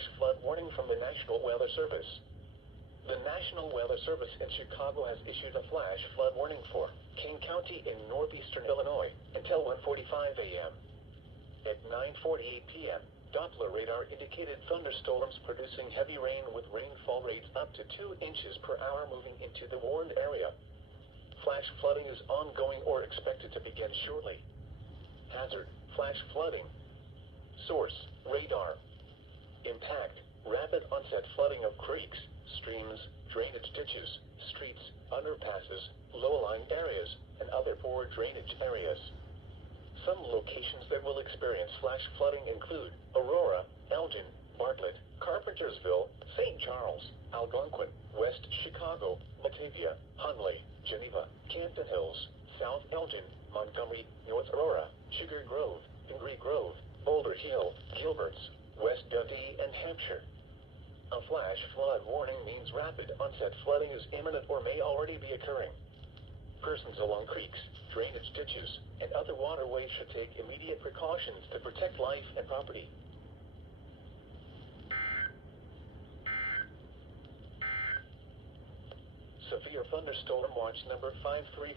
flash flood warning from the National Weather Service. The National Weather Service in Chicago has issued a flash flood warning for King County in northeastern Illinois until 1:45 a.m. At 9:48 p.m., Doppler radar indicated thunderstorms producing heavy rain with rainfall rates up to 2 inches per hour moving into the warned area. Flash flooding is ongoing or expected to begin shortly. Hazard: flash flooding. Source: radar. Impact: rapid onset flooding of creeks, streams, drainage ditches, streets, underpasses, low-lying areas, and other poor drainage areas. Some locations that will experience flash flooding include Aurora, Elgin, Bartlett, Carpentersville, St. Charles, Algonquin, West Chicago, Batavia, Hunley, Geneva, Camden Hills, South Elgin, Montgomery, North Aurora, Sugar Grove, Ingree Grove, Boulder Hill, Gilberts, West Dundee, and Hampshire. A flash flood warning means rapid onset flooding is imminent or may already be occurring. Persons along creeks, drainage ditches, and other waterways should take immediate precautions to protect life and property. Severe thunderstorm watch number 53.